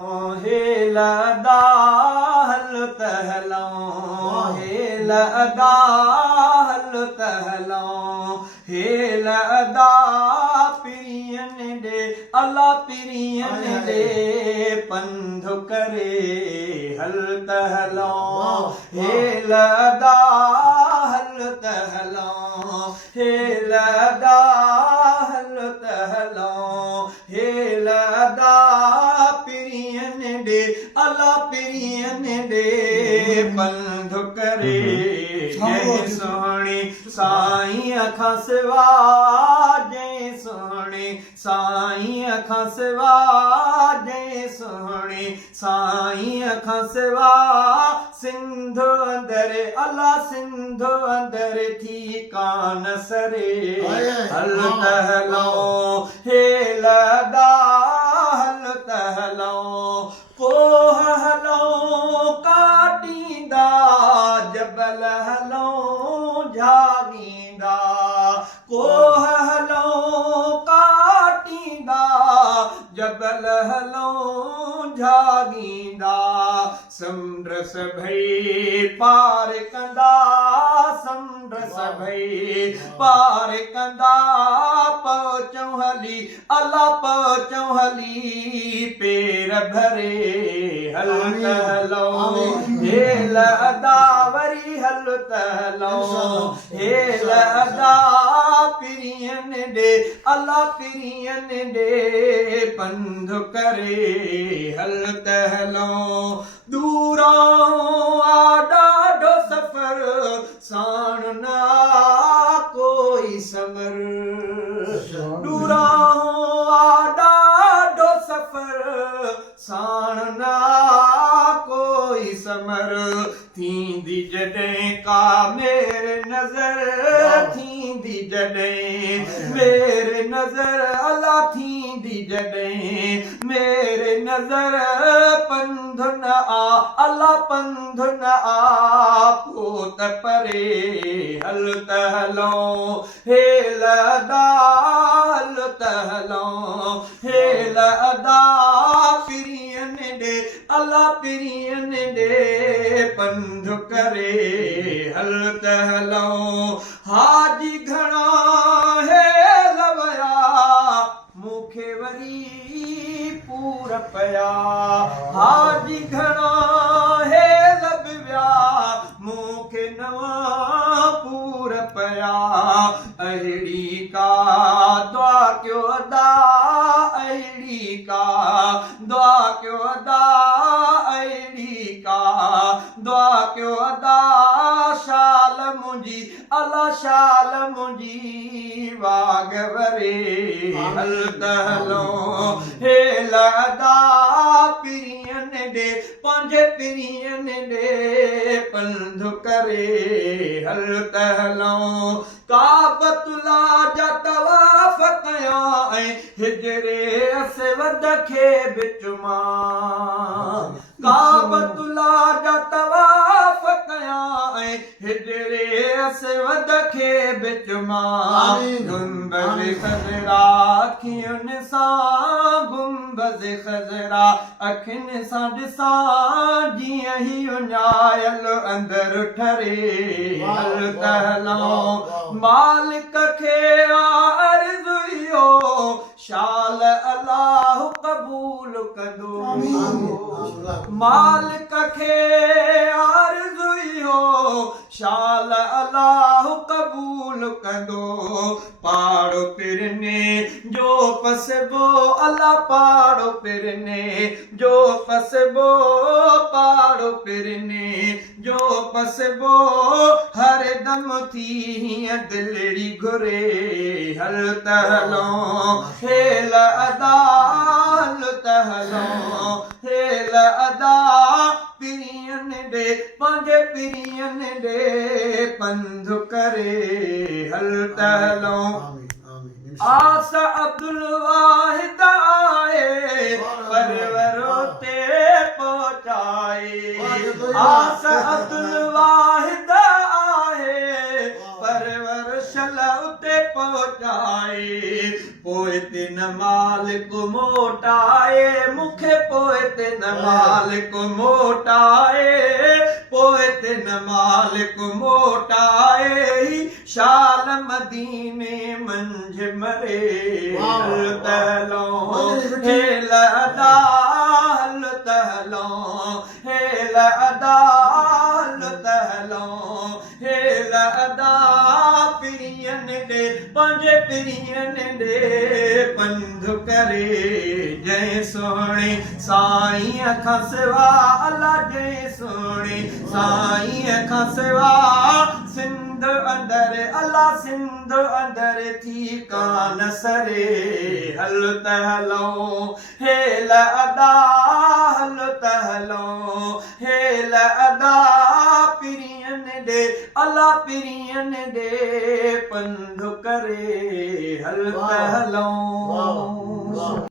हेलदा हल तहलों हेलदा हल तहलों हेलदा पिरियन दे अल्लाह पिरियन दे पंध करे हल तहलों हेलदा हल तहलों हेलदा हल तहलों हेलदा अल्लाह पिरियन दे पंध करे जय सोहणी साईं अखां सिवा जय सोहणी साईं अखां सिवा जय सोहणी साईं अखां सिवा सिंध अंदर अल्लाह सिंध अंदर थी कान सरे हल तहलों हेलदा हल तहलों पोह हलों काटींदा जबल हलों झागींदा कोह हलों काटींदा जबल हलों झागींदा समुंड सभई पार कंदा समुंड सभई पार कंदा पहुचूं हली अल्लाह पहुचूं हली पेर भरे हल तहलों हेलदा वरी हल तहलों हेलदा पिरियन दे अल्लाह पिरियन दे पंध करे हल तहलों दूरों आडाडो सफर साण ना कोई समर दूरों आडाडो सफर साण ना कोई समर थींदी जॾहिं का मेरे नज़र थींदी जॾहिं मेरे नज़र अल्लाह थींदी जॾहिं मेरे नज़र पंध न आ अल्लाह पंध न आ पोत परे हल तहलों हेलदा हल तहलों हेलदा पिरियन दे अल्लाह पिरियन दे पंध करे हल तहलों हाजी घणा हेल वया मूंखे वरी पूर पया हाजी घणा हेल विया मूंखे नवां पूर पया अहिड़ी का दुआ कयो अदा अहिड़ी का दुआ कयो अदा अहिड़ी का दुआ कयो अदा शाल मुंहिंजी अल्लाह शाल मुंहिंजी वाग वरे हल तहलों हेलदा पिरियन दे पंहिंजे पिरियन दे पंध करे हल तहलों काबतुल्ला जा तवाफ़ कया ऐं हिजरे असवद खे विच मां काबतुल्ला जा तवाफ़ कया ऐं हिजरे असवद खे विच मां गुंबद खज़रा अखियुनि सां गुंबद खज़रा अखियुनि सां ॾिसां जीअं ही उञायल अंदर ठरे हल तहलों मालिक खे अर्ज़ु इहो शाल अल्लाह क़बूल कंदो मालिक खे अर्ज़ु इहो शाल अल्लाह क़बूल कंदो पाड़ो पिरने जो पसबो अल्लाह पाड़ो पिरने जो पसबो पाड़ो पिरने जो पसबो हर दम थी हीअं दिलड़ी घुरे हल तहलों हेलदा हल तहलों हेलदा पिरियन दे पंहिंजे पिरियन दे पंध करे हल तहलों आस अब्दुल वाहिद आए परवरो ते पहुंचाए आस अब्दुल वाहिद आए परवर शल उते पहुंचाए पोइ तिन न मालिक मोटाए मूंखे पोइ ते न मालिक मोटाए पोइ ते न मालिक मोटाए शाल मदीने मंझ मरे हल तहलो हेल अदा हल तहलो हेल अदा हल तहलो हेल अदा पिरियन दे पंहिंजे पिरियन दे पंध करे जय सोणे साईं खां सिवा अल्लाह जय सोणे साईं खां सिवा सिंध अंदर अल्लाह सिंध अंदर थी कान सरे हल तहलो हेल अदा हल तहलो हेल अदा पिरियन दे अल्लाह पिरियन दे पंध करे हल तहलो